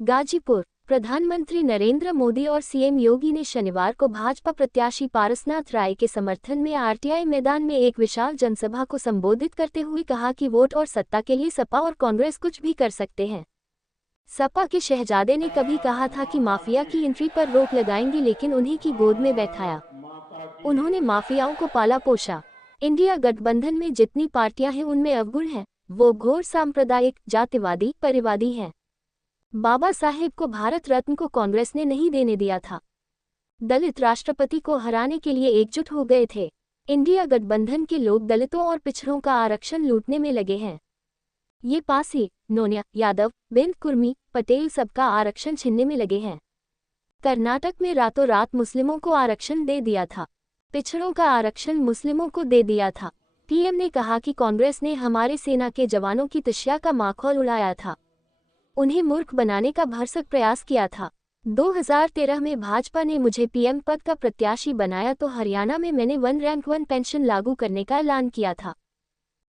गाजीपुर। प्रधानमंत्री नरेंद्र मोदी और सीएम योगी ने शनिवार को भाजपा प्रत्याशी पारसनाथ राय के समर्थन में आरटीआई मैदान में एक विशाल जनसभा को संबोधित करते हुए कहा कि वोट और सत्ता के लिए सपा और कांग्रेस कुछ भी कर सकते हैं। सपा के शहजादे ने कभी कहा था कि माफिया की एंट्री पर रोक लगाएंगे, लेकिन उन्हीं की गोद में बैठाया। उन्होंने माफियाओं को पाला पोषा। इंडिया गठबंधन में जितनी पार्टियां हैं उनमें अवगुण है, वो घोर सांप्रदायिक, जातिवादी, परिवादी हैं। बाबा साहेब को भारत रत्न को कांग्रेस ने नहीं देने दिया था। दलित राष्ट्रपति को हराने के लिए एकजुट हो गए थे। इंडिया गठबंधन के लोग दलितों और पिछड़ों का आरक्षण लूटने में लगे हैं। ये पासी, नोनिया, यादव, बिंद, कुर्मी, पटेल सबका आरक्षण छीनने में लगे हैं। कर्नाटक में रातों रात मुस्लिमों को आरक्षण दे दिया था। पिछड़ों का आरक्षण मुस्लिमों को दे दिया था। पीएम ने कहा कि कांग्रेस ने हमारे सेना के जवानों की तस्या का माखौल उड़ाया था, उन्हें मूर्ख बनाने का भरसक प्रयास किया था। 2013 में भाजपा ने मुझे पीएम पद का प्रत्याशी बनाया तो हरियाणा में मैंने 1 रैंक 1 पेंशन लागू करने का ऐलान किया था।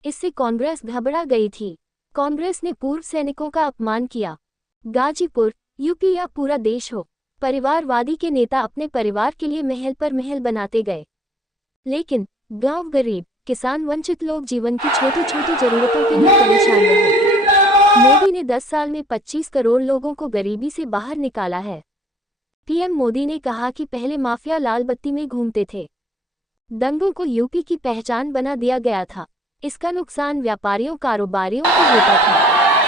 इससे कांग्रेस घबरा गई थी। कांग्रेस ने पूर्व सैनिकों का अपमान किया। गाजीपुर, यूपी या पूरा देश हो, परिवारवादी के नेता अपने परिवार के लिए महल पर महल बनाते गए, लेकिन गांव गरीब, किसान, वंचित लोग जीवन की छोटी छोटी जरूरतों के लिए परेशान रहे। मोदी ने 10 साल में 25 करोड़ लोगों को गरीबी से बाहर निकाला है। पीएम मोदी ने कहा कि पहले माफिया लाल बत्ती में घूमते थे, दंगों को यूपी की पहचान बना दिया गया था। इसका नुकसान व्यापारियों, कारोबारियों को होता था।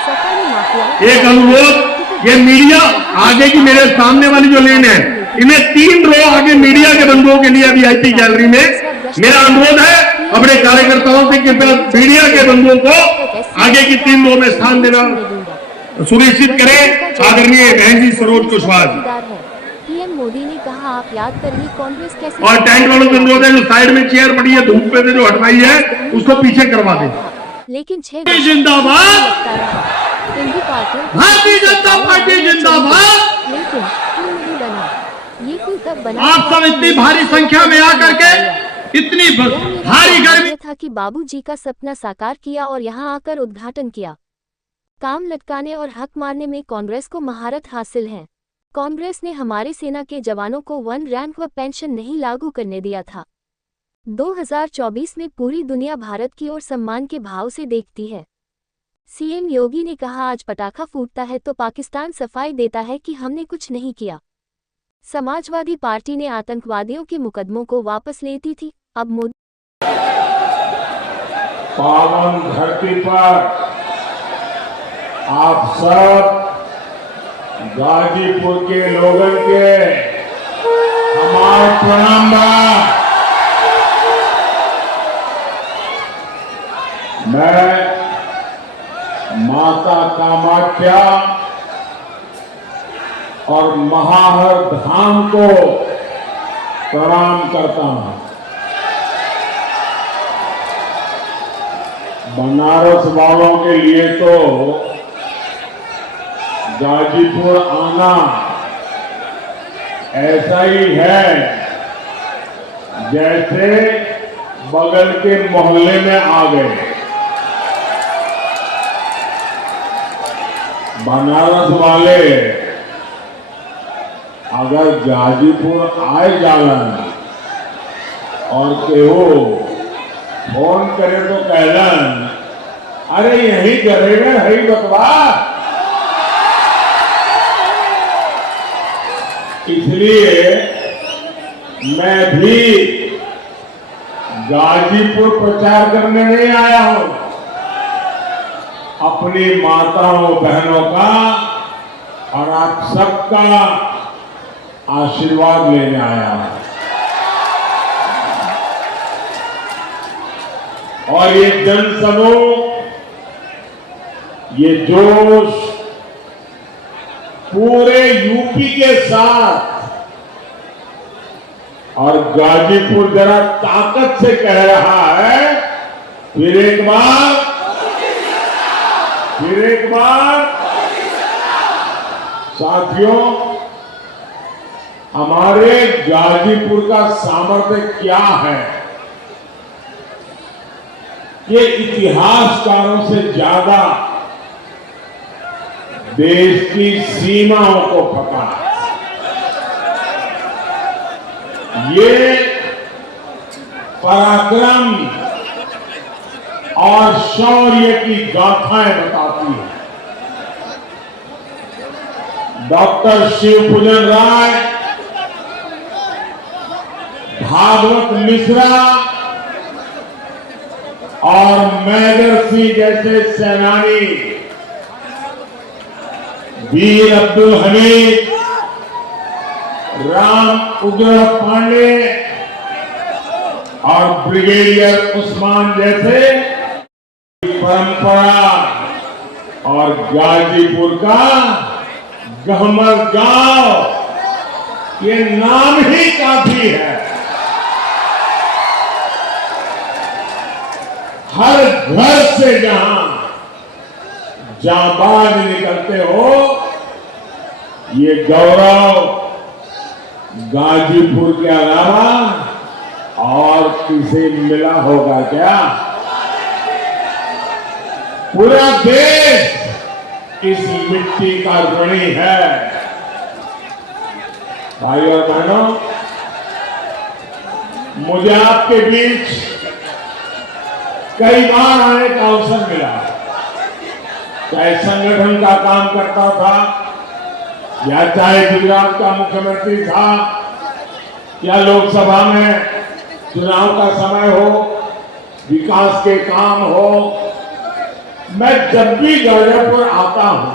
सपा ने माफिया। एक अनुरोध, ये मीडिया आगे की मेरे सामने वाली जो लेन है, इन्हें 3 रो आगे मीडिया के बंधुओं के लिए वीआईपी गैलरी में मेरा अनुरोध है अपने कार्यकर्ताओं से कि मीडिया के बंधुओं को आगे की 3 रो में स्थान देना सुनिश्चित करें। आदरणीय बहन जी सरोज कुशवाहा जी। पीएम मोदी ने कहा, आप याद करिए कांग्रेस कैसे। और टेंट वालों से अनुरोध है, जो साइड में चेयर पड़ी है धूप पे से जो हटवाई है उसको पीछे करवा दें। लेकिन 6 जिंदाबाद, भारतीय जनता पार्टी जिंदाबाद। लेकिन क्यों नहीं बना? ये क्यों तब बना? आप सब इतनी भारी संख्या में आकर के इतनी भारी गर्मी था कि बाबूजी का सपना साकार किया और यहाँ आकर उद्घाटन किया। काम लटकाने और हक मारने में कांग्रेस को महारत हासिल है। कांग्रेस ने हमारे सेना के जवानों को 1 रैंक व पेंशन नहीं लागू करने दिया था। 2024 में पूरी दुनिया भारत की ओर सम्मान के भाव से देखती है। सीएम योगी ने कहा, आज पटाखा फूटता है तो पाकिस्तान सफाई देता है कि हमने कुछ नहीं किया। समाजवादी पार्टी ने आतंकवादियों के मुकदमों को वापस लेती थी, अब मोदी। पावन धरती पर आप सब गाजीपुर के लोगों के हमारा प्रणाम बा। मैं माता कामाख्या और महाहर धाम को प्रणाम करता हूं। बनारस वालों के लिए तो गाजीपुर आना ऐसा ही है जैसे बगल के मोहल्ले में आ गए। बनारस वाले अगर गाजीपुर आए जालन और केहू फोन करे तो कहलन, अरे यही करेगा है बतवा। इसलिए मैं भी गाजीपुर प्रचार करने नहीं आया हूं, अपनी माताओं बहनों का और आप सबका आशीर्वाद लेने आया हूं। और ये जनसमूह, ये जोश पूरे यूपी के साथ और गाजीपुर जरा ताकत से कह रहा है, फिर एक बार साथियों, हमारे गाजीपुर का सामर्थ्य क्या है, ये इतिहासकारों से ज्यादा देश की सीमाओं को पकड़ा। ये पराक्रम और शौर्य की गाथाएं बताती है। डॉक्टर शिवपूजन राय, भागवत मिश्रा और मेजर सिंह जैसे सेनानी, वीर अब्दुल हमीद, राम उग्र पांडे और ब्रिगेडियर उस्मान जैसे परंपरा और गाजीपुर का गहमर गांव, ये नाम ही काफी है। हर घर से जहां जाबाज निकलते हो, ये गौरव गाजीपुर के अलावा और किसे मिला होगा क्या? पूरा देश इस मिट्टी का ऋणी है। भाई और बहनों, मुझे आपके बीच कई बार आने का अवसर मिला, चाहे संगठन का काम करता था, या चाहे गुजरात का मुख्यमंत्री था, या लोकसभा में चुनाव का समय हो, विकास के काम हो। मैं जब भी गाजीपुर आता हूं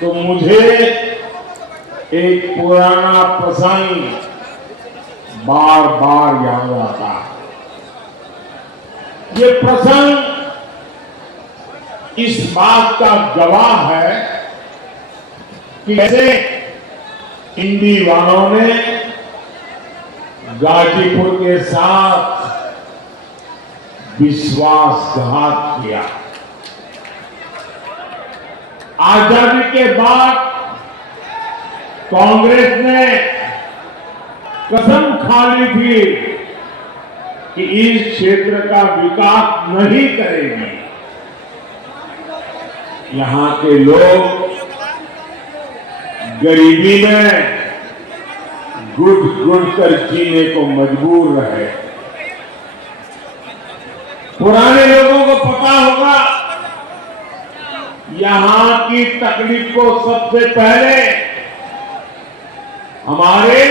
तो मुझे एक पुराना प्रसंग बार बार याद आता है। ये प्रसंग इस बात का गवाह है कि कैसे इंडी वालों ने गाजीपुर के साथ विश्वासघात किया। आजादी के बाद कांग्रेस ने कसम खा ली थी कि इस क्षेत्र का विकास नहीं करेगी। यहां के लोग गरीबी में घुट-घुट कर जीने को मजबूर रहे। पुराने लोगों को पता होगा, यहां की तकलीफ को सबसे पहले हमारे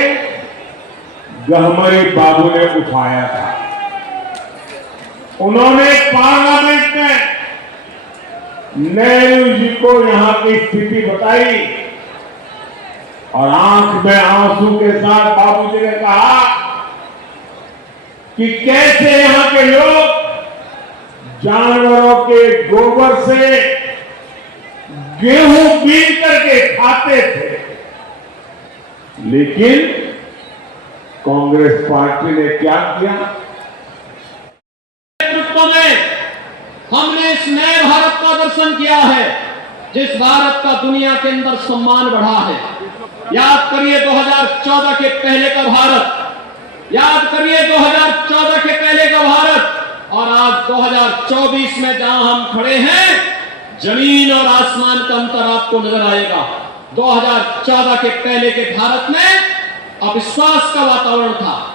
गहमरे बाबू ने उठाया था। उन्होंने पार्लियामेंट में नेहरू जी को यहां की स्थिति बताई और आंख में आंसू के साथ बाबूजी ने कहा कि कैसे यहां के लोग जानवरों के गोबर से गेहूं बीन करके खाते थे, लेकिन कांग्रेस पार्टी ने क्या किया? नेतृत्व में हमने इस नए भारत का दर्शन किया है, जिस भारत का दुनिया के अंदर सम्मान बढ़ा है। याद करिए 2014 के पहले का भारत, याद करिए 2014 के पहले का भारत, और आज 2024 में जहां हम खड़े हैं, जमीन और आसमान का अंतर आपको नजर आएगा। 2014 के पहले के भारत में अविश्वास का वातावरण था,